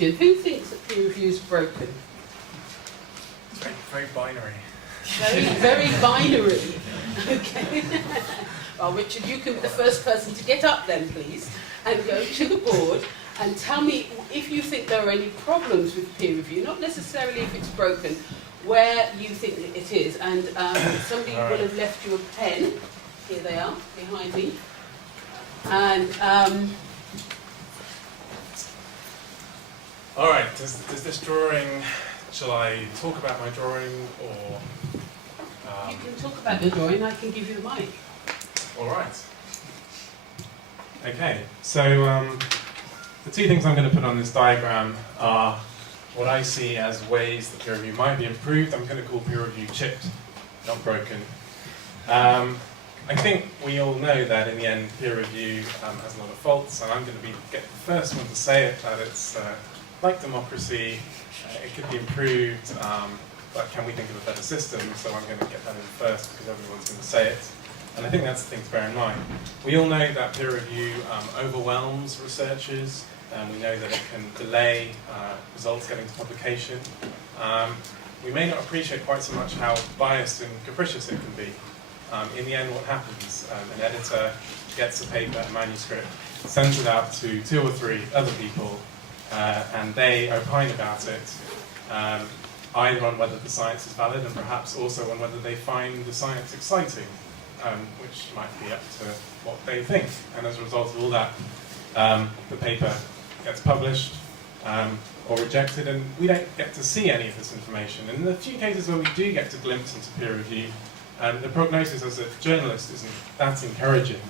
Who thinks that peer review is broken? It's very, very binary. Very binary. Okay. Well, Richard, you can be the first person to get up then, please, and go to the board and tell me if you think there are any problems with peer review, not necessarily if it's broken, where you think that it is. And somebody will have left you a pen. Here they are, behind me. And all right, does this drawing, shall I talk about my drawing or? you can talk about the drawing, I can give you the mic. All right. Okay, so the two things I'm going to put on this diagram are what I see as ways that peer review might be improved. I'm going to call peer review chipped, not broken. I think we all know that in the end peer review has a lot of faults, and I'm going to get the first one to say it, that it's like democracy, it could be improved, but can we think of a better system? So I'm going to get that in first because everyone's going to say it. And I think that's the thing to bear in mind. We all know that peer review overwhelms researchers, and we know that it can delay results getting to publication. We may not appreciate quite so much how biased and capricious it can be. In the end, what happens? An editor gets a paper, a manuscript, sends it out to 2 or 3 other people, and they opine about it, either on whether the science is valid and perhaps also on whether they find the science exciting, which might be up to what they think. And as a result of all that, the paper gets published or rejected, and we don't get to see any of this information. And in the few cases where we do get to glimpse into peer review, the prognosis as a journalist isn't that encouraging.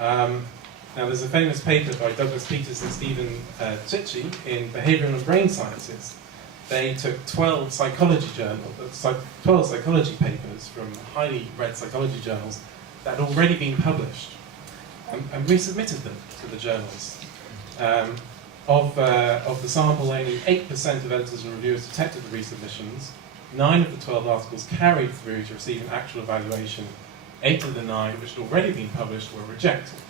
Now, there's a famous paper by Douglas Peters and Stephen Chichy in Behavioural and Brain Sciences. They took 12 psychology papers from highly read psychology journals that had already been published and resubmitted them to the journals. Of the sample, only 8% of editors and reviewers detected the resubmissions. 9 of the 12 articles carried through to receive an actual evaluation. 8 of the 9, which had already been published, were rejected.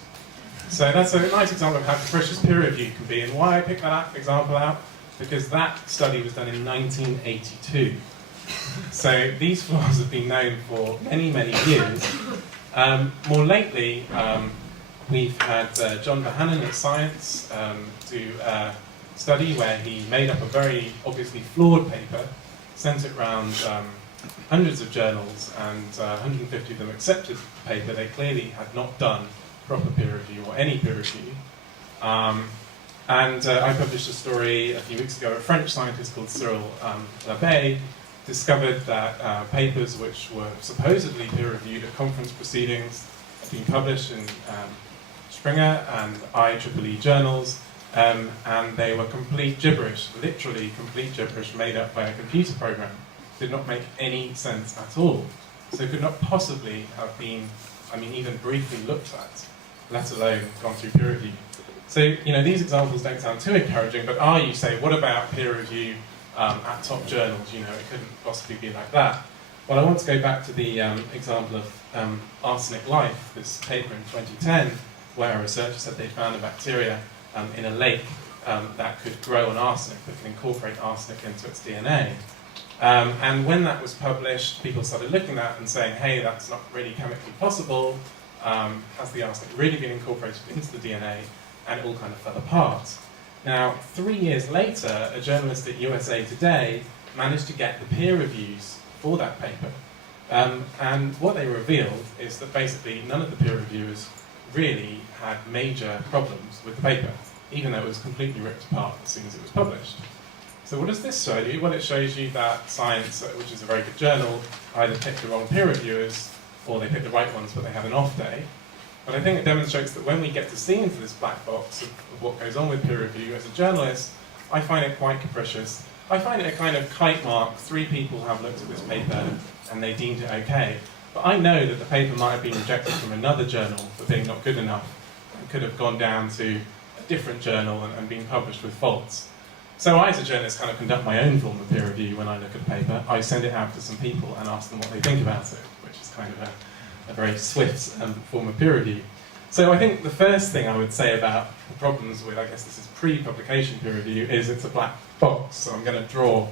So that's a nice example of how capricious peer review can be, and why I picked that example out, because that study was done in 1982. So these flaws have been known for many, many years. More lately, we've had John Bohannon at Science do a study where he made up a very obviously flawed paper, sent it around hundreds of journals, and 150 of them accepted the paper. They clearly had not done proper peer review or any peer review. I published a story a few weeks ago. A French scientist called Cyril Labey discovered that papers which were supposedly peer-reviewed at conference proceedings had been published in Springer and IEEE journals, and they were complete gibberish, literally complete gibberish made up by a computer program. Did not make any sense at all. So could not possibly have been, even briefly looked at, let alone gone through peer review. So, these examples don't sound too encouraging, but you say, what about peer review at top journals? It couldn't possibly be like that. Well, I want to go back to the example of Arsenic Life, this paper in 2010, where a researcher said they found a bacteria in a lake that could grow on arsenic, that could incorporate arsenic into its DNA. And when that was published, people started looking at that and saying, hey, that's not really chemically possible. Has the arsenic really been incorporated into the DNA? And it all kind of fell apart. Now, 3 years later, a journalist at USA Today managed to get the peer reviews for that paper. And what they revealed is that basically none of the peer reviewers really had major problems with the paper, even though it was completely ripped apart as soon as it was published. So what does this show you? Well, it shows you that Science, which is a very good journal, either picked the wrong peer reviewers, or they picked the right ones but they had an off day. But I think it demonstrates that when we get to see into this black box of what goes on with peer review, as a journalist, I find it quite capricious. I find it a kind of kite mark. 3 people have looked at this paper and they deemed it okay. But I know that the paper might have been rejected from another journal for being not good enough and could have gone down to a different journal and been published with faults. So I, as a journalist, kind of conduct my own form of peer review when I look at a paper. I send it out to some people and ask them what they think about it, which is kind of a very swift form of peer review. So I think the first thing I would say about the problems with, I guess this is pre-publication peer review, is it's a black box. So I'm going to draw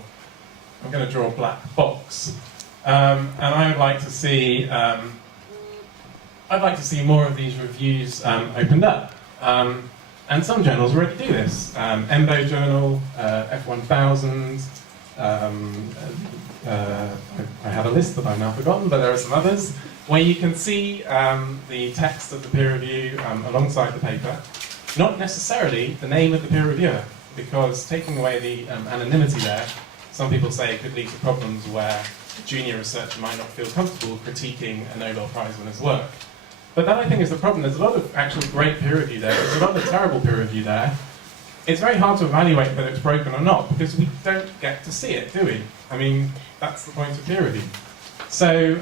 a black box, and I would like to see more of these reviews opened up. And some journals already do this. EMBO Journal, F1000. I had a list that I've now forgotten, but there are some others where you can see the text of the peer review alongside the paper, not necessarily the name of the peer reviewer, because taking away the anonymity there, some people say it could lead to problems where a junior researcher might not feel comfortable critiquing a Nobel Prize winner's work. But that, I think, is the problem. There's a lot of actual great peer review there. There's a lot of terrible peer review there. It's very hard to evaluate whether it's broken or not, because we don't get to see it, do we? I mean, that's the point of peer review. So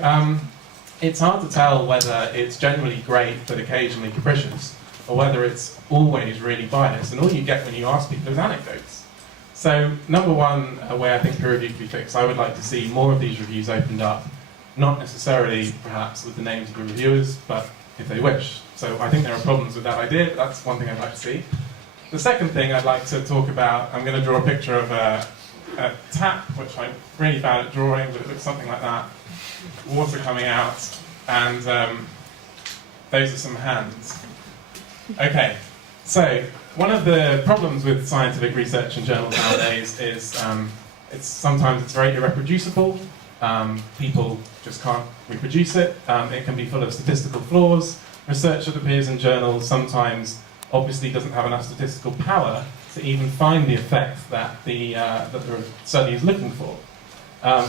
it's hard to tell whether it's generally great but occasionally capricious, or whether it's always really biased. And all you get when you ask people is anecdotes. So number one, where I think peer review could be fixed, I would like to see more of these reviews opened up, not necessarily perhaps with the names of the reviewers, but if they wish. So I think there are problems with that idea, but that's one thing I'd like to see. The second thing I'd like to talk about, I'm going to draw a picture of a tap, which I'm really bad at drawing, but it looks something like that. Water coming out, and those are some hands. Okay, so one of the problems with scientific research in journals nowadays is sometimes it's very irreproducible. People just can't reproduce it. It can be full of statistical flaws. Research that appears in journals sometimes obviously doesn't have enough statistical power to even find the effect that the study is looking for,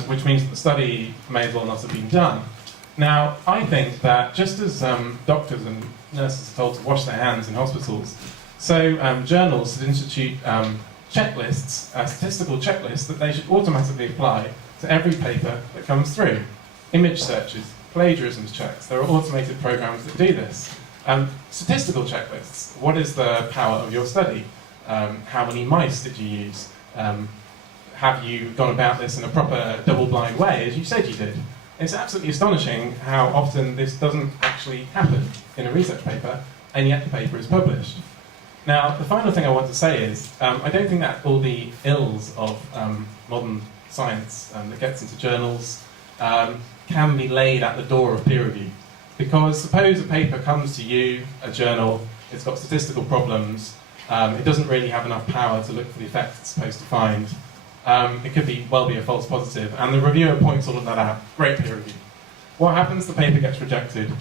which means that the study may as well not have been done. Now, I think that just as doctors and nurses are told to wash their hands in hospitals, so journals should institute checklists, statistical checklists that they should automatically apply to every paper that comes through. Image searches, plagiarism checks, there are automated programs that do this. Statistical checklists, what is the power of your study? How many mice did you use? Have you gone about this in a proper double-blind way, as you said you did? It's absolutely astonishing how often this doesn't actually happen in a research paper, and yet the paper is published. Now, the final thing I want to say is, I don't think that all the ills of modern science that gets into journals can be laid at the door of peer review. Because suppose a paper comes to you, a journal, it's got statistical problems, it doesn't really have enough power to look for the effect it's supposed to find. It could well be a false positive, and the reviewer points all of that out. Great peer review. What happens? The paper gets rejected.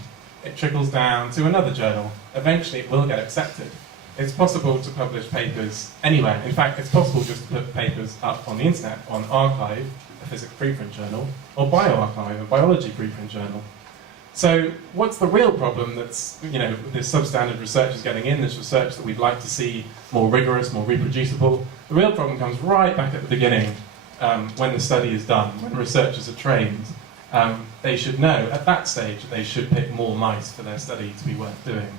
It trickles down to another journal. Eventually it will get accepted. It's possible to publish papers anywhere. In fact, it's possible just to put papers up on the internet, on arXiv, a physics preprint journal, or bioRxiv, a biology preprint journal. So what's the real problem that's, this substandard research is getting in, this research that we'd like to see more rigorous, more reproducible? The real problem comes right back at the beginning, when the study is done, when researchers are trained. They should know, at that stage, they should pick more mice for their study to be worth doing.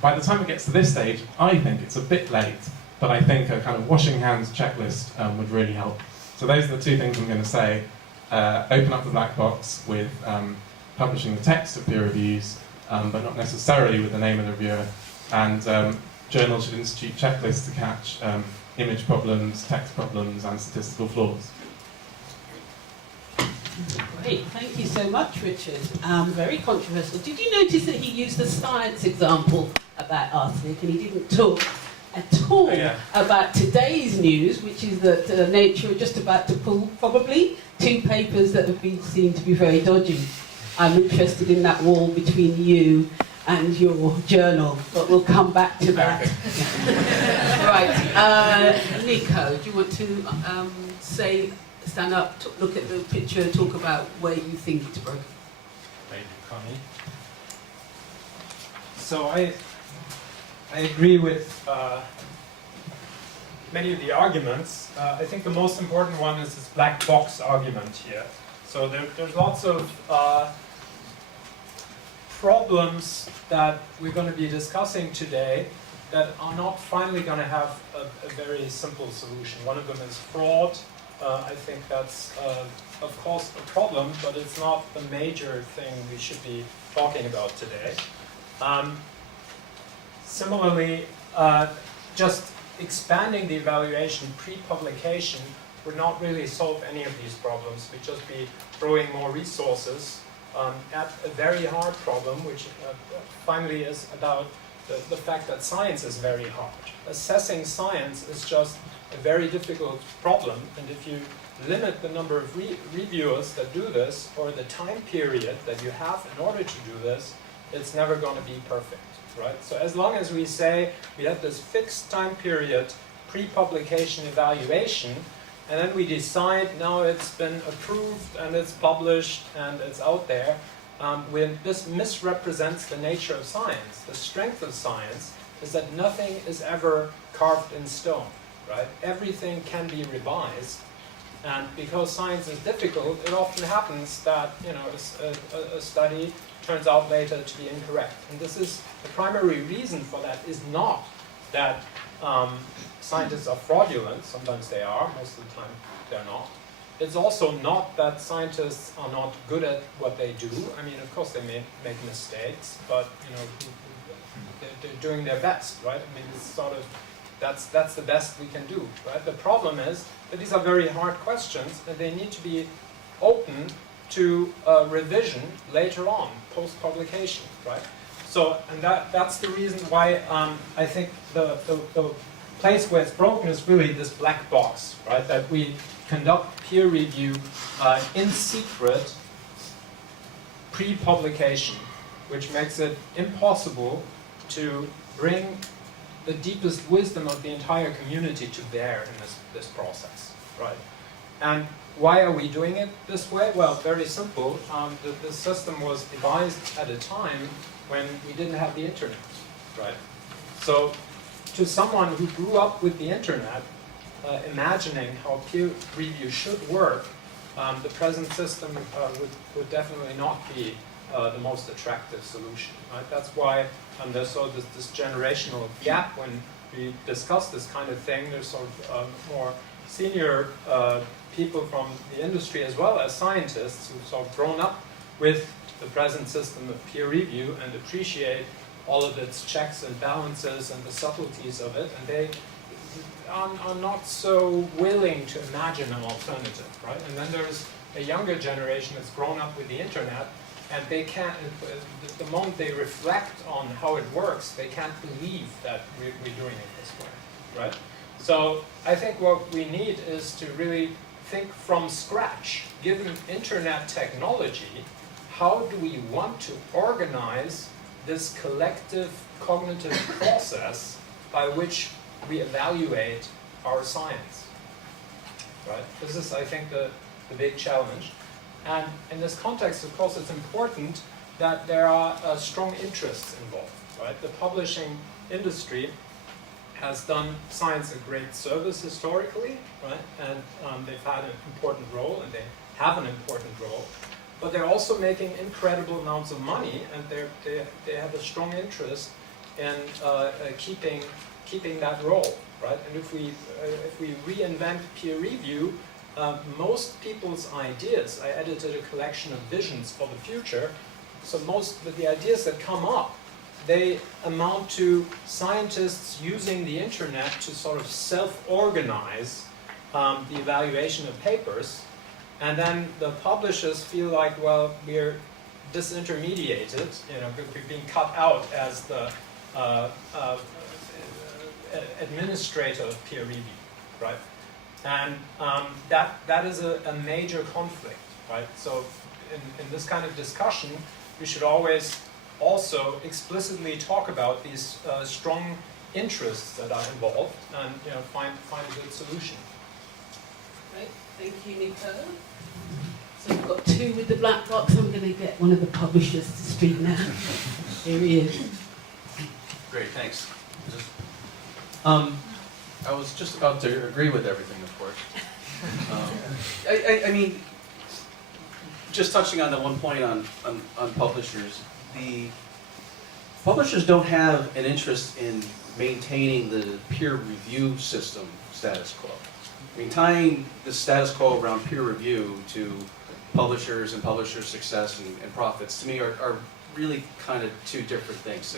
By the time it gets to this stage, I think it's a bit late, but I think a kind of washing hands checklist would really help. So those are the two things I'm going to say. Open up the black box with publishing the text of peer reviews, but not necessarily with the name of the reviewer. And journals should institute checklists to catch image problems, text problems, and statistical flaws. Great, thank you so much, Richard. Very controversial. Did you notice that he used the science example about arsenic, and he didn't talk at all about today's news, which is that Nature are just about to pull probably 2 papers that have been seen to be very dodgy. I'm interested in that wall between you and your journal, but we'll come back to that. Right, Nico, do you want to stand up, look at the picture and talk about where you think it's broken? Thank you, Connie. So I agree with many of the arguments. I think the most important one is this black box argument here. So there's lots of problems that we're going to be discussing today that are not finally going to have a very simple solution. One of them is fraud. I think that's, of course, a problem, but it's not the major thing we should be talking about today. Similarly, just expanding the evaluation pre-publication would not really solve any of these problems. We'd just be throwing more resources at a very hard problem, which finally is about the fact that science is very hard. Assessing science is just a very difficult problem, and if you limit the number of reviewers that do this, or the time period that you have in order to do this, it's never going to be perfect, right? So as long as we say we have this fixed time period, pre-publication evaluation, and then we decide now it's been approved and it's published and it's out there, when this misrepresents the nature of science. The strength of science is that nothing is ever carved in stone, right? Everything can be revised. And because science is difficult, it often happens that a study turns out later to be incorrect. And this is the primary reason for that is not that scientists are fraudulent. Sometimes they are, most of the time they're not. It's also not that scientists are not good at what they do. I mean, of course they may make mistakes, but they're doing their best, right? I mean, it's sort of that's the best we can do, right? The problem is that these are very hard questions, and they need to be open to revision later on, post-publication, right? So, and that's the reason why I think the place where it's broken is really this black box, right? That we conduct peer review in secret, pre-publication, which makes it impossible to bring the deepest wisdom of the entire community to bear in this process, right? And why are we doing it this way? Well, very simple. The system was devised at a time when we didn't have the internet, right? So to someone who grew up with the internet, imagining how peer review should work, the present system would definitely not be the most attractive solution, right? That's why there's sort of this generational gap when we discuss this kind of thing. There's sort of more senior people from the industry as well as scientists who've sort of grown up with the present system of peer review and appreciate all of its checks and balances and the subtleties of it, and they are not so willing to imagine an alternative, right? And then there's a younger generation that's grown up with the internet, and they can't, the moment they reflect on how it works, they can't believe that we're doing it this way, right? So I think what we need is to really think from scratch. Given internet technology, how do we want to organize this collective cognitive process by which we evaluate our science, right? This is, I think, the big challenge. And in this context, of course, it's important that there are strong interests involved, right? The publishing industry has done science a great service historically, right? And they've had an important role, and they have an important role. But they're also making incredible amounts of money, and they have a strong interest in keeping that role, right? And if we reinvent peer review, most people's ideas, I edited a collection of visions for the future, so most of the ideas that come up, they amount to scientists using the internet to sort of self-organize the evaluation of papers, and then the publishers feel like, well, we're disintermediated, we're being cut out as the administrator of peer review, right? And that is a major conflict, right? So in this kind of discussion, we should always also explicitly talk about these strong interests that are involved, and find a good solution. Great, thank you, Nico. So we've got two with the black box. I'm going to get one of the publishers to speak now. Here he is. Great, thanks. I was just about to agree with everything, of course. I mean, just touching on the one point on publishers, the publishers don't have an interest in maintaining the peer review system status quo. I mean, tying the status quo around peer review to publishers and publisher success and profits, to me, are really kind of two different things.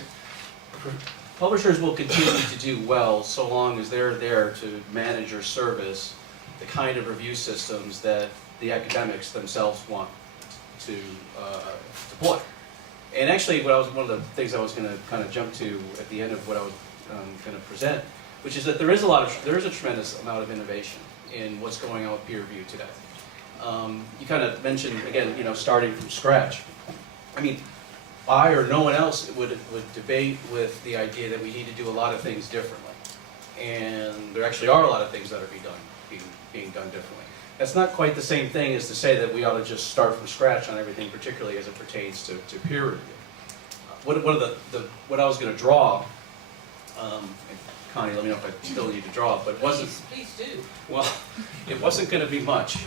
publishers will continue to do well so long as they're there to manage or service the kind of review systems that the academics themselves want to deploy. And actually, one of the things I was going to kind of jump to at the end of what I was going to present, which is that there is a tremendous amount of innovation in what's going on with peer review today. You kind of mentioned again, starting from scratch. I mean, I or no one else would debate with the idea that we need to do a lot of things differently, and there actually are a lot of things that are being done differently. That's not quite the same thing as to say that we ought to just start from scratch on everything, particularly as it pertains to peer review. What I was going to draw, and Connie, let me know if I still need to draw, but it wasn't. Please do. Well, it wasn't going to be much.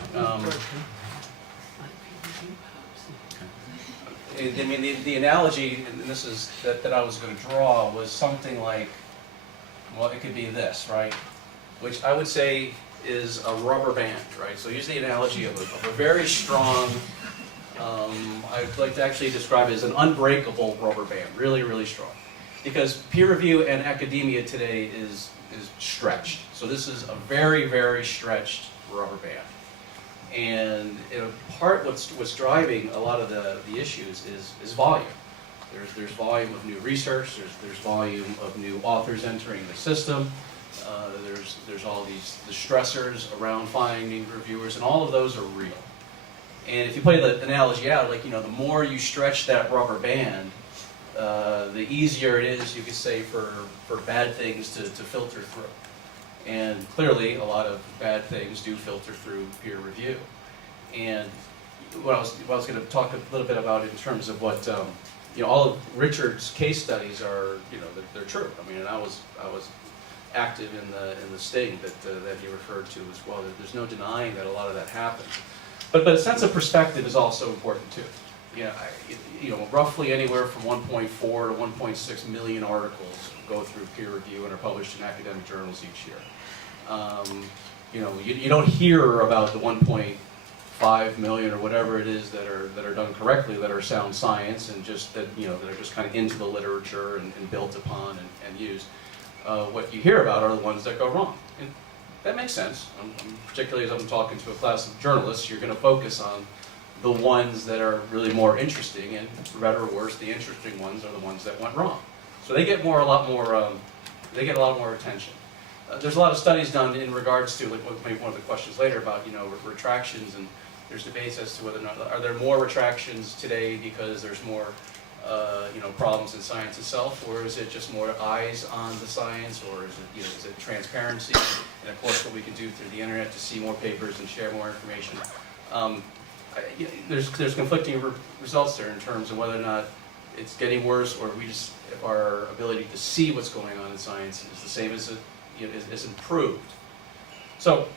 I mean, the analogy, and this is that I was going to draw, was something like, well, it could be this, right? Which I would say is a rubber band, right? So use the analogy of a very strong, I'd like to actually describe it as an unbreakable rubber band, really, really strong. Because peer review and academia today is stretched. So this is a very, very stretched rubber band. And in part, what's driving a lot of the issues is volume. There's volume of new research. There's volume of new authors entering the system. There's all the stressors around finding reviewers, and all of those are real. And if you play the analogy out, like the more you stretch that rubber band, the easier it is, you could say, for bad things to filter through. And clearly, a lot of bad things do filter through peer review. And what I was going to talk a little bit about in terms of what all of Richard's case studies are, they're true. I mean, and I was active in the sting that he referred to as well. There's no denying that a lot of that happens. But a sense of perspective is also important too. Roughly anywhere from 1.4 to 1.6 million articles go through peer review and are published in academic journals each year. You don't hear about the 1.5 million or whatever it is that are done correctly, that are sound science, and just that that are just kind of into the literature and built upon and used. What you hear about are the ones that go wrong. And that makes sense. Particularly as I'm talking to a class of journalists, you're going to focus on the ones that are really more interesting, and for better or worse, the interesting ones are the ones that went wrong. So they get a lot more attention. There's a lot of studies done in regards to, like maybe one of the questions later about retractions, and there's debates as to whether or not are there more retractions today because there's more problems in science itself, or is it just more eyes on the science, or is it transparency, and of course what we can do through the internet to see more papers and share more information. There's conflicting results there in terms of whether or not it's getting worse, or if our ability to see what's going on in science is the same as is improved. So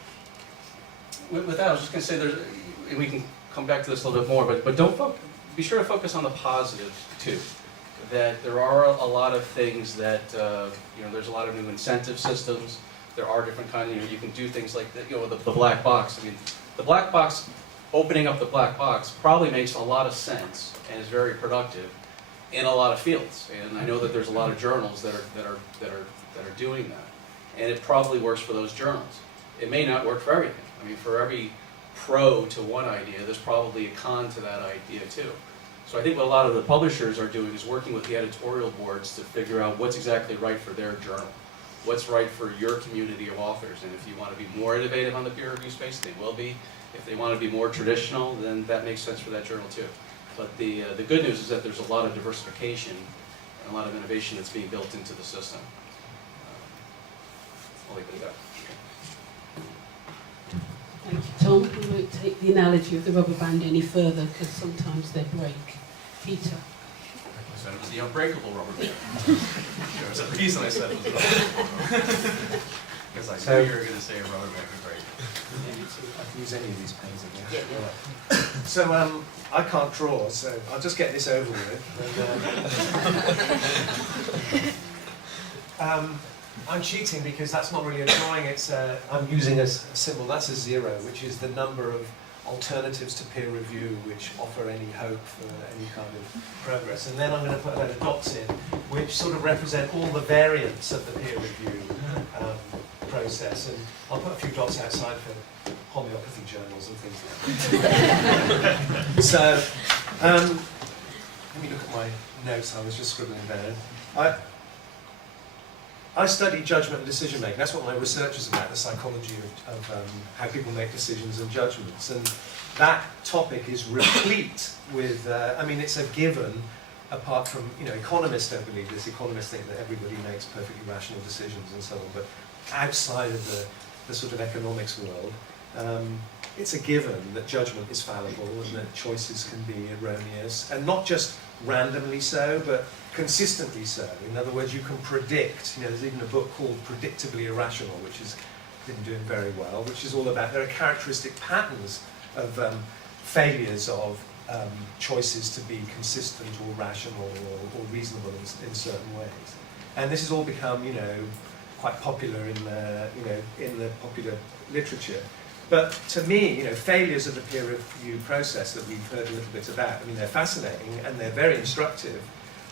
with that, I was just going to say and we can come back to this a little bit more, but be sure to focus on the positives too. That there are a lot of things that there's a lot of new incentive systems. There are different kinds. You can do things like the black box. I mean, the black box. Opening up the black box probably makes a lot of sense and is very productive in a lot of fields. And I know that there's a lot of journals that are doing that, and it probably works for those journals. It may not work for everything. I mean, for every pro to one idea, there's probably a con to that idea too. So I think what a lot of the publishers are doing is working with the editorial boards to figure out what's exactly right for their journal, what's right for your community of authors. And if you want to be more innovative on the peer review space, they will be. If they want to be more traditional, then that makes sense for that journal too. But the good news is that there's a lot of diversification and a lot of innovation that's being built into the system. I'll leave it at that. Thank you, Tom. We won't take the analogy of the rubber band any further because sometimes they break. Peter. I said it was the unbreakable rubber band. There was a reason I said it was rubber. Because I knew you were going to say a rubber band would break. I can use any of these pens again. Yeah. So I can't draw, so I'll just get this over with. And, I'm cheating because that's not really a drawing. I'm using a symbol. That's a 0, which is the number of alternatives to peer review which offer any hope for any kind of progress. And then I'm going to put a load of dots in which sort of represent all the variants of the peer review process. And I'll put a few dots outside for homeopathy journals and things like that. So, let me look at my notes I was just scribbling down. I study judgment and decision making. That's what my research is about, the psychology of how people make decisions and judgments. And that topic is replete with, I mean, it's a given, apart from, you know, economists don't believe this. Economists think that everybody makes perfectly rational decisions and so on. But outside of the sort of economics world, it's a given that judgment is fallible and that choices can be erroneous. And not just randomly so, but consistently so. In other words, you can predict, you know, there's even a book called Predictably Irrational, which has been doing very well, which is all about, there are characteristic patterns of failures of choices to be consistent or rational or reasonable in certain ways. And this has all become, you know, quite popular in the, you know, in the popular literature. But to me, you know, failures of the peer review process that we've heard a little bit about, I mean, they're fascinating and they're very instructive,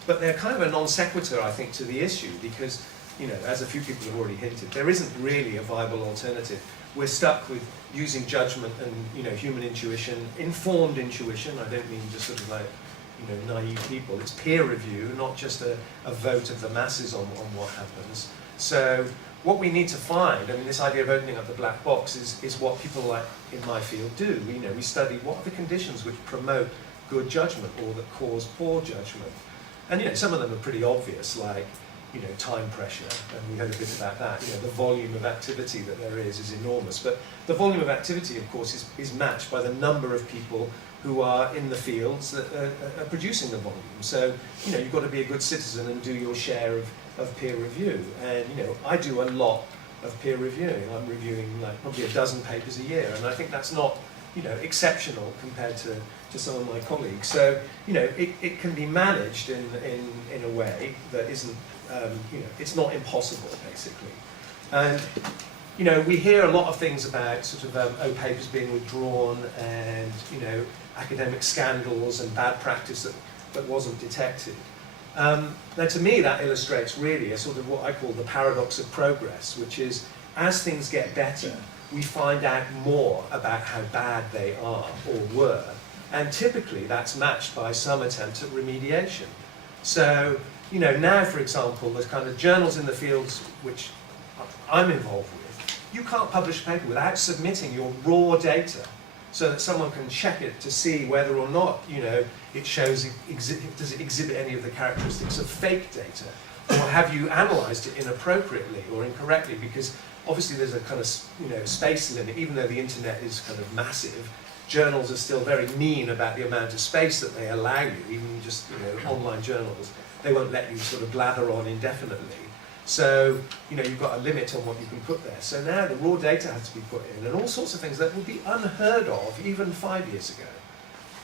but they're kind of a non sequitur, I think, to the issue because, you know, as a few people have already hinted, there isn't really a viable alternative. We're stuck with using judgment and, you know, human intuition, informed intuition. I don't mean just sort of like, you know, naive people. It's peer review, not just a vote of the masses on what happens. So what we need to find, I mean, this idea of opening up the black box is what people like in my field do. You know, we study what are the conditions which promote good judgment or that cause poor judgment. And, you know, some of them are pretty obvious, like, you know, time pressure, and we heard a bit about that. You know, the volume of activity that there is enormous. But the volume of activity, of course, is matched by the number of people who are in the fields that are producing the volume. So, you know, you've got to be a good citizen and do your share of peer review. And, you know, I do a lot of peer reviewing. I'm reviewing like probably a dozen papers a year, and I think that's not, you know, exceptional compared to some of my colleagues. So, you know, it can be managed in a way that isn't, you know, it's not impossible, basically. And, you know, we hear a lot of things about sort of papers being withdrawn and, you know, academic scandals and bad practice that wasn't detected. Now, to me, that illustrates really a sort of what I call the paradox of progress, which is as things get better, we find out more about how bad they are or were. And typically, that's matched by some attempt at remediation. So, you know, now, for example, there's kind of journals in the fields which I'm involved with. You can't publish a paper without submitting your raw data so that someone can check it to see whether or not, you know, it shows, does it exhibit any of the characteristics of fake data? Or have you analysed it inappropriately or incorrectly? Because obviously there's a kind of, you know, space limit. Even though the internet is kind of massive, journals are still very mean about the amount of space that they allow you, even just, you know, online journals. They won't let you sort of blather on indefinitely. So, you know, you've got a limit on what you can put there. So now the raw data has to be put in, and all sorts of things that would be unheard of even 5 years ago.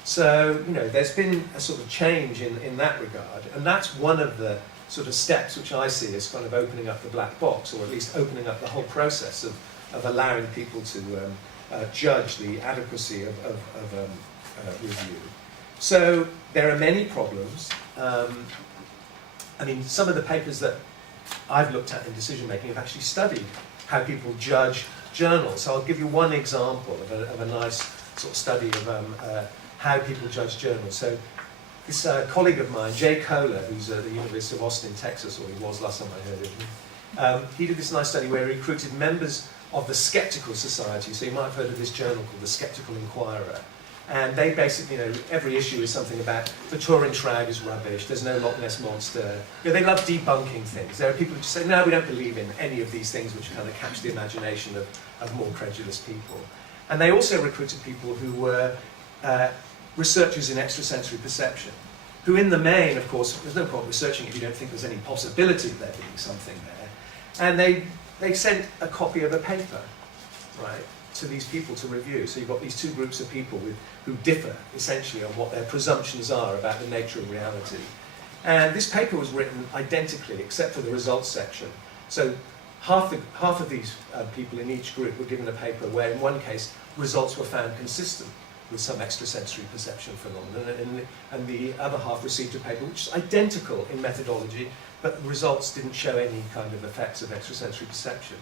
So, you know, there's been a sort of change in that regard, and that's one of the sort of steps which I see as kind of opening up the black box, or at least opening up the whole process of allowing people to judge the adequacy of review. So there are many problems. I mean, some of the papers that I've looked at in decision making have actually studied how people judge journals. So I'll give you one example of a nice sort of study of how people judge journals. So this colleague of mine, Jay Kohler, who's at the University of Austin, Texas, or he was last time I heard of him, he did this nice study where he recruited members of the Skeptical Society. So you might have heard of this journal called the Skeptical Inquirer. And they basically, you know, every issue is something about the Turin Shroud is rubbish, there's no Loch Ness Monster. You know, they love debunking things. There are people who just say, no, we don't believe in any of these things which kind of catch the imagination of more credulous people. And they also recruited people who were researchers in extrasensory perception, who in the main, of course, there's no point researching if you don't think there's any possibility of there being something there. And they sent a copy of a paper, right, to these people to review. So you've got these two groups of people who differ essentially on what their presumptions are about the nature of reality. And this paper was written identically except for the results section. So half of these people in each group were given a paper where, in one case, results were found consistent with some extrasensory perception phenomenon, and the other half received a paper which is identical in methodology, but the results didn't show any kind of effects of extrasensory perception.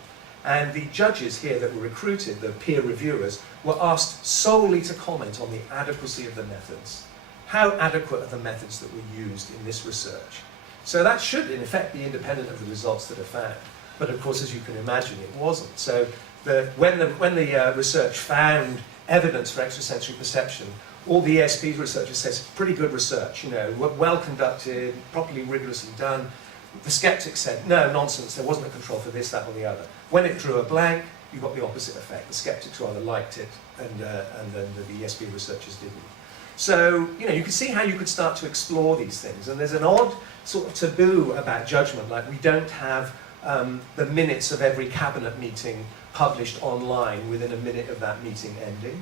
And the judges here that were recruited, the peer reviewers, were asked solely to comment on the adequacy of the methods. How adequate are the methods that were used in this research? So that should, in effect, be independent of the results that are found. But of course, as you can imagine, it wasn't. So when the research found evidence for extrasensory perception, all the ESP researchers said, pretty good research, you know, well conducted, properly, rigorously done. The skeptics said, no, nonsense, there wasn't a control for this, that, or the other. When it drew a blank, you got the opposite effect. The skeptics rather liked it, and then the ESP researchers didn't. So, you know, you can see how you could start to explore these things. And there's an odd sort of taboo about judgment, like we don't have the minutes of every cabinet meeting published online within a minute of that meeting ending.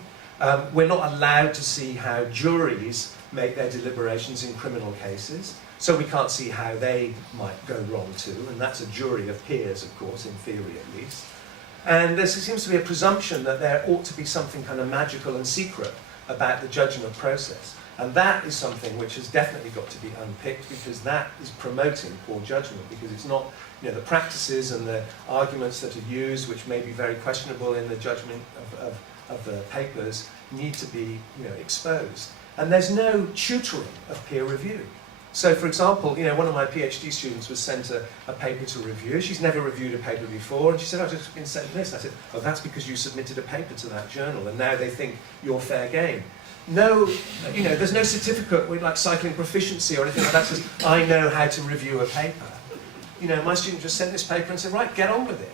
We're not allowed to see how juries make their deliberations in criminal cases, so we can't see how they might go wrong too, and that's a jury of peers, of course, in theory at least. And there seems to be a presumption that there ought to be something kind of magical and secret about the judgment process. And that is something which has definitely got to be unpicked, because that is promoting poor judgment, because it's not, you know, the practices and the arguments that are used, which may be very questionable in the judgment of the papers, need to be, you know, exposed. And there's no tutoring of peer review. So, for example, you know, one of my PhD students was sent a paper to review. She's never reviewed a paper before, and she said, I've just been sent this. I said, oh, that's because you submitted a paper to that journal, and now they think you're fair game. No, you know, there's no certificate with like cycling proficiency or anything like that that says, I know how to review a paper. You know, my student just sent this paper and said, right, get on with it.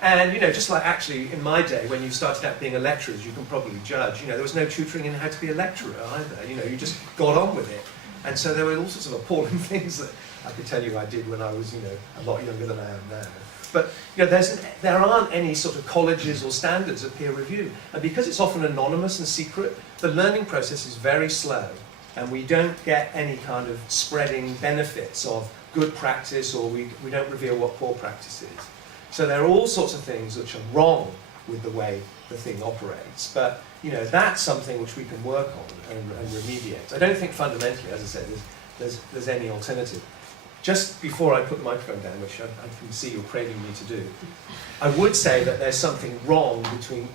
And, you know, just like actually in my day, when you started out being a lecturer, as you can probably judge, you know, there was no tutoring in how to be a lecturer either. You know, you just got on with it. And so there were all sorts of appalling things that I could tell you I did when I was, you know, a lot younger than I am now. But, you know, there aren't any sort of colleges or standards of peer review. And because it's often anonymous and secret, the learning process is very slow. And we don't get any kind of spreading benefits of good practice, or we don't reveal what poor practice is. So there are all sorts of things which are wrong with the way the thing operates. But, you know, that's something which we can work on and remediate. I don't think fundamentally, as I said, there's any alternative. Just before I put the microphone down, which I can see you're craving me to do, I would say that there's something wrong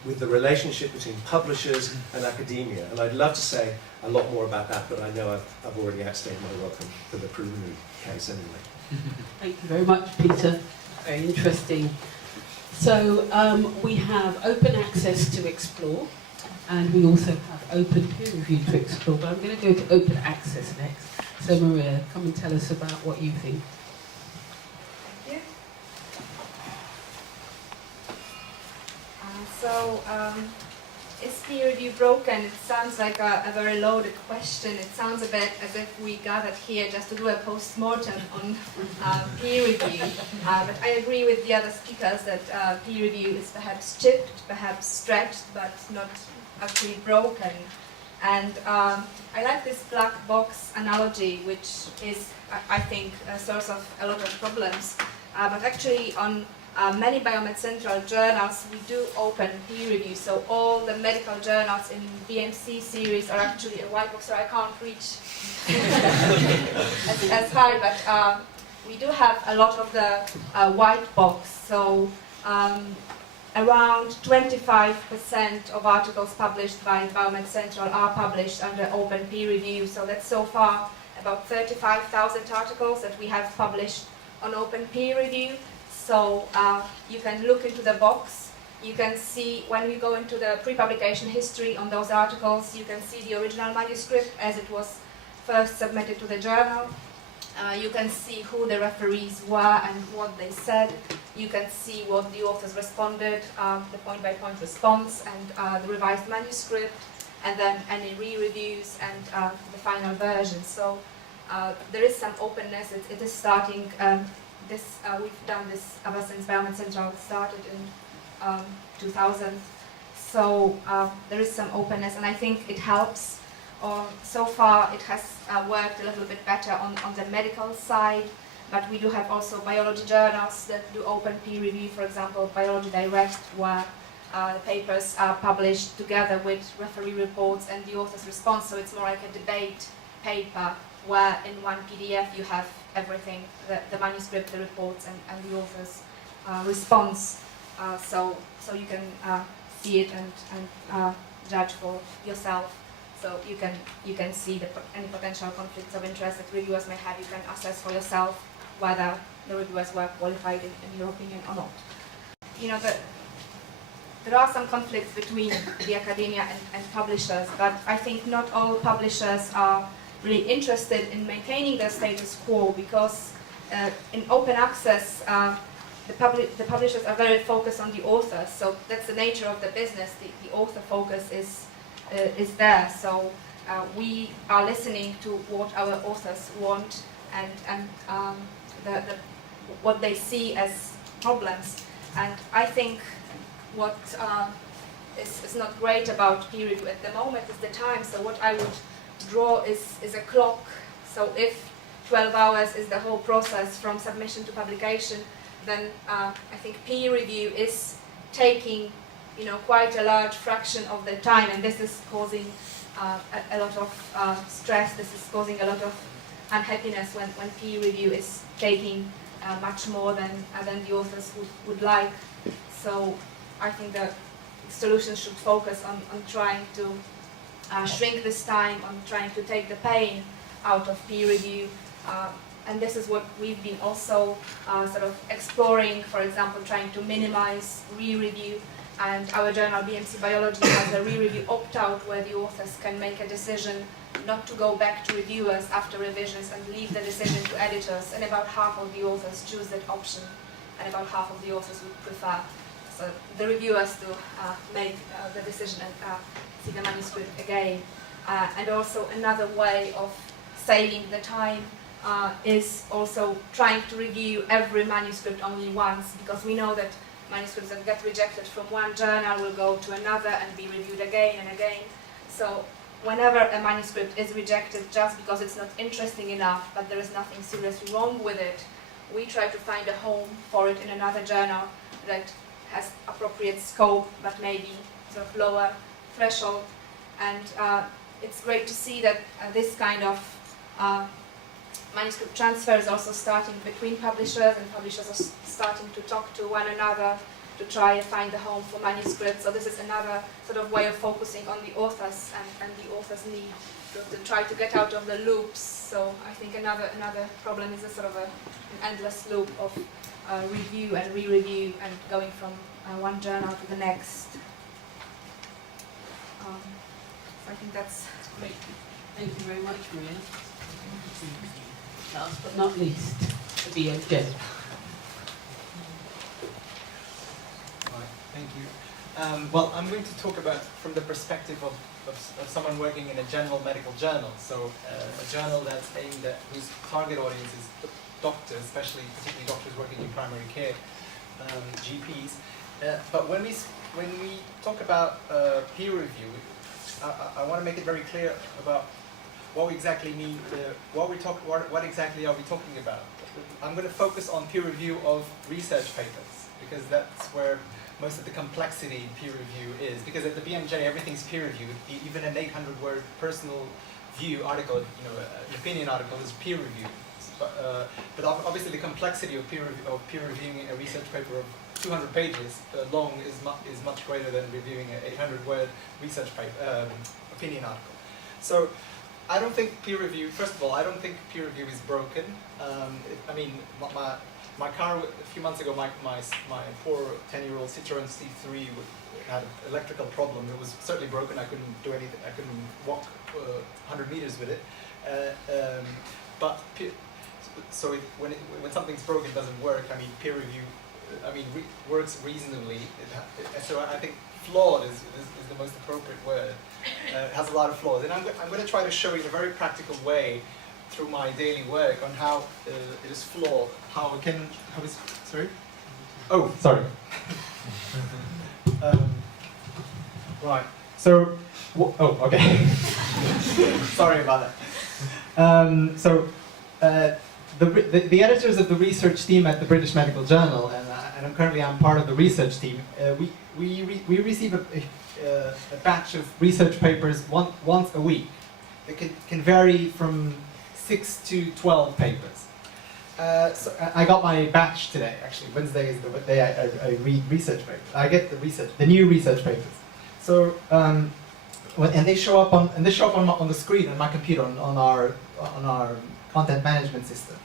with the relationship between publishers and academia. And I'd love to say a lot more about that, but I know I've already outstayed my welcome for the preliminary case anyway. Thank you very much, Peter. Very interesting. So we have open access to explore, and we also have open peer review to explore, but I'm going to go to open access next. So Maria, come and tell us about what you think. Thank you. So, is peer review broken? It sounds like a very loaded question. It sounds a bit as if we gathered here just to do a post-mortem on peer review. But I agree with the other speakers that peer review is perhaps chipped, perhaps stretched, but not actually broken. And I like this black box analogy, which is, I think, a source of a lot of problems. But actually, on many Biomed Central journals, we do open peer review. So all the medical journals in BMC series are actually a white box, so I can't reach as high. But we do have a lot of the white box. So around 25% of articles published by Biomed Central are published under open peer review. So that's so far about 35,000 articles that we have published on open peer review. So you can look into the box. You can see, when we go into the pre-publication history on those articles, you can see the original manuscript as it was first submitted to the journal. You can see who the referees were and what they said. You can see what the authors responded, the point-by-point response, and the revised manuscript, and then any re-reviews and the final version. So there is some openness. It is starting. We've done this ever since Biomed Central started in 2000. So there is some openness, and I think it helps. So far, it has worked a little bit better on the medical side. but we do have also biology journals that do open peer review, for example, Biology Direct, where the papers are published together with referee reports and the author's response, so it's more like a debate paper, where in one PDF you have everything, the manuscript, the reports, and the author's response, so you can see it and judge for yourself. So you can see any potential conflicts of interest that reviewers may have. You can assess for yourself whether the reviewers were qualified in your opinion or not. You know, there are some conflicts between the academia and publishers, but I think not all publishers are really interested in maintaining their status quo, because in open access, the publishers are very focused on the authors. So that's the nature of the business. The author focus is there. So we are listening to what our authors want and what they see as problems. And I think what is not great about peer review at the moment is the time. So what I would draw is a clock. So if 12 hours is the whole process from submission to publication, then I think peer review is taking, you know, quite a large fraction of the time, and this is causing a lot of stress. This is causing a lot of unhappiness when peer review is taking much more than the authors would like. So I think that solutions should focus on trying to shrink this time, on trying to take the pain out of peer review. And this is what we've been also sort of exploring, for example, trying to minimize re-review. And our journal, BMC Biology, has a re-review opt-out where the authors can make a decision not to go back to reviewers after revisions and leave the decision to editors. And about half of the authors choose that option, and about half of the authors would prefer so the reviewers to make the decision and see the manuscript again. And also another way of saving the time is also trying to review every manuscript only once, because we know that manuscripts that get rejected from one journal will go to another and be reviewed again and again. So whenever a manuscript is rejected just because it's not interesting enough, but there is nothing seriously wrong with it, we try to find a home for it in another journal that has appropriate scope, but maybe sort of lower threshold. And it's great to see that this kind of manuscript transfer is also starting between publishers, and publishers are starting to talk to one another to try and find a home for manuscripts. So this is another sort of way of focusing on the authors and the author's need to try to get out of the loops. So I think another problem is a sort of an endless loop of review and re-review and going from one journal to the next. So I think that's Great. Thank you very much, Maria. Last but not least, the BMJ. Right, thank you. Well, I'm going to talk about from the perspective of someone working in a general medical journal, so a journal that's aimed at, whose target audience is doctors, particularly doctors working in primary care, GPs. But when we talk about peer review, I want to make it very clear about what we exactly mean, what exactly are we talking about. I'm going to focus on peer review of research papers, because that's where most of the complexity in peer review is. Because at the BMJ, everything's peer reviewed. Even an 800-word personal view article, an opinion article, is peer reviewed. But obviously, the complexity of peer reviewing a research paper of 200 pages long is much greater than reviewing an 800-word research paper, opinion article. So I don't think peer review, first of all, I don't think peer review is broken. My car, a few months ago, my poor 10-year-old Citroen C3 had an electrical problem. It was certainly broken. I couldn't do anything. I couldn't walk 100 meters with it. When something's broken, it doesn't work. Peer review, works reasonably. So I think flawed is the most appropriate word. It has a lot of flaws, and I'm going to try to show you in a very practical way through my daily work on how it is flawed. Sorry? Oh, sorry. Right. So, okay. Sorry about that. the editors of the research team at the British Medical Journal, and I'm part of the research team, we receive a batch of research papers once a week. It can vary from 6 to 12 papers. So I got my batch today, actually. Wednesday is the day I read research papers. I get the new research papers. So, and they show up on the screen on my computer on our content management system.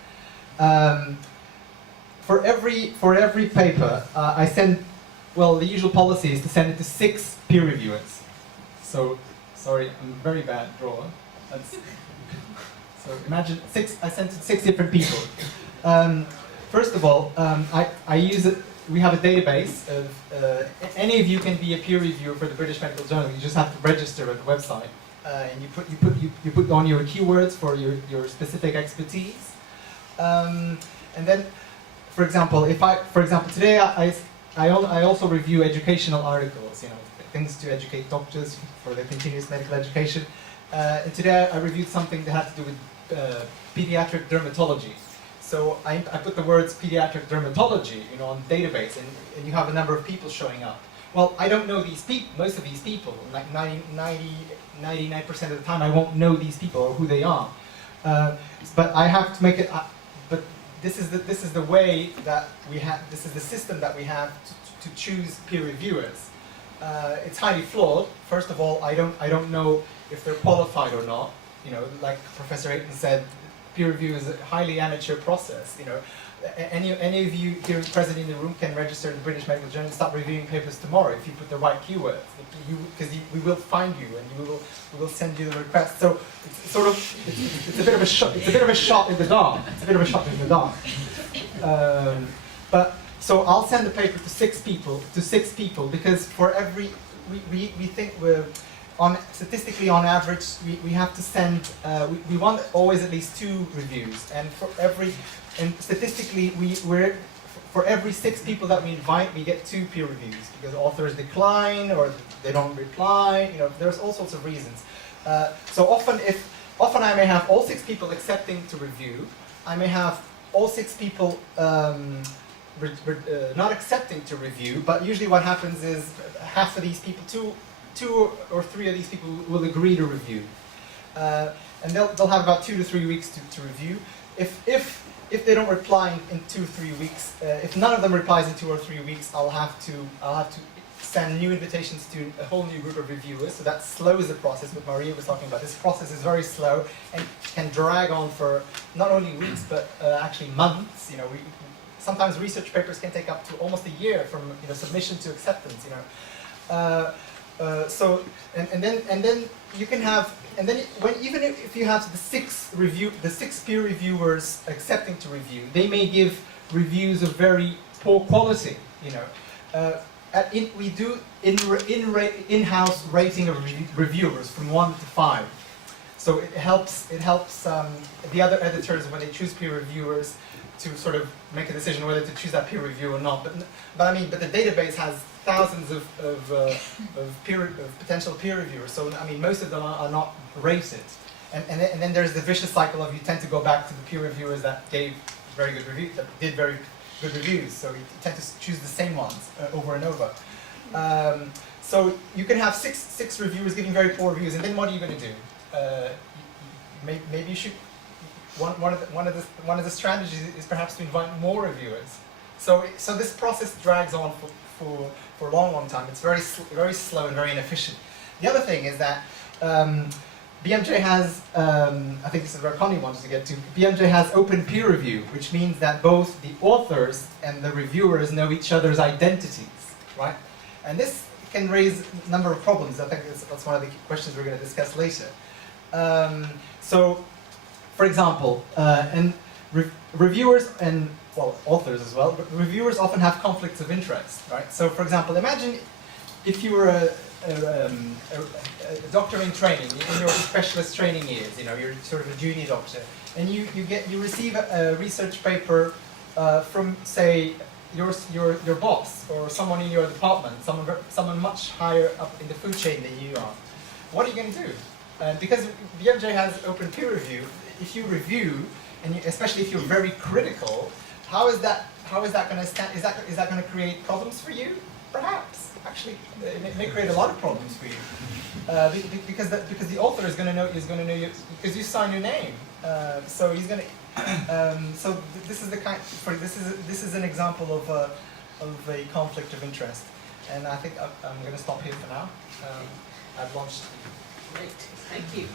For every paper, I send. Well, the usual policy is to send it to 6 peer reviewers. So, sorry, I'm a very bad drawer. So imagine I sent it to 6 different people. First of all, I use it. We have a database of any of you can be a peer reviewer for the British Medical Journal. You just have to register at the website, and you put on your keywords for your specific expertise, and then, for example, today I also review educational articles, things to educate doctors for their continuous medical education. And today I reviewed something that had to do with pediatric dermatology. So I put the words pediatric dermatology, on the database, and you have a number of people showing up. Well, I don't know these people, most of these people, like 99% of the time I won't know these people or who they are. But I have to make it, but this is the way that we have, this is the system that we have to choose peer reviewers. It's highly flawed. First of all, I don't know if they're qualified or not. Like Professor Ayton said, peer review is a highly amateur process. Any of you here present in the room can register in the British Medical Journal and start reviewing papers tomorrow if you put the right keywords. Because we will find you and we will send you the request. So it's sort of it's a bit of a shot. It's a bit of a shot in the dark. It's a bit of a shot in the dark. But so I'll send the paper to 6 people because for every we think we're statistically on average we have to send we want always at least 2 reviews, and statistically for every 6 people that we invite we get 2 peer reviews because authors decline or they don't reply. There's all sorts of reasons. So often I may have all 6 people accepting to review. I may have all 6 people not accepting to review, but usually what happens is half of these people, two or 3 of these people will agree to review, and they'll have about 2 to 3 weeks to review. If they don't reply in 2 or 3 weeks, if none of them replies in 2 or 3 weeks, I'll have to send new invitations to a whole new group of reviewers. So that slows the process. What Maria was talking about, this process is very slow and can drag on for not only weeks but actually months. Sometimes research papers can take up to almost a year from submission to acceptance. So then you can have, and then even if you have the 6 peer reviewers accepting to review, they may give reviews of very poor quality. We do in-house rating of reviewers from 1 to 5. So it helps the other editors when they choose peer reviewers to sort of make a decision whether to choose that peer review or not. But the database has thousands of potential peer reviewers. So most of them are not rated. And then there's the vicious cycle of you tend to go back to the peer reviewers that gave very good reviews, that did very good reviews. So you tend to choose the same ones over and over. So you can have six reviewers giving very poor reviews, and then what are you going to do? Maybe you should. One of the strategies is perhaps to invite more reviewers. So this process drags on for a long time. It's very slow and very inefficient. The other thing is that BMJ has, I think this is where Connie wanted to get to, BMJ has open peer review, which means that both the authors and the reviewers know each other's identities, right? And this can raise a number of problems. I think that's one of the questions we're going to discuss later. So, for example, reviewers and, well, authors as well, but reviewers often have conflicts of interest, right? So, for example, imagine if you were a doctor in training, in your specialist training years, you're sort of a junior doctor, and you receive a research paper from, say, your boss or someone in your department, someone much higher up in the food chain than you are. What are you going to do? Because BMJ has open peer review, if you review, and you, especially if you're very critical, how is that going to stand? Is that going to create problems for you? Perhaps, actually, it may create a lot of problems for you, because the author is going to know you because you sign your name. So he's going to. This is the kind. This is an example of a conflict of interest, and I think I'm going to stop here for now. I've launched. Great, thank you.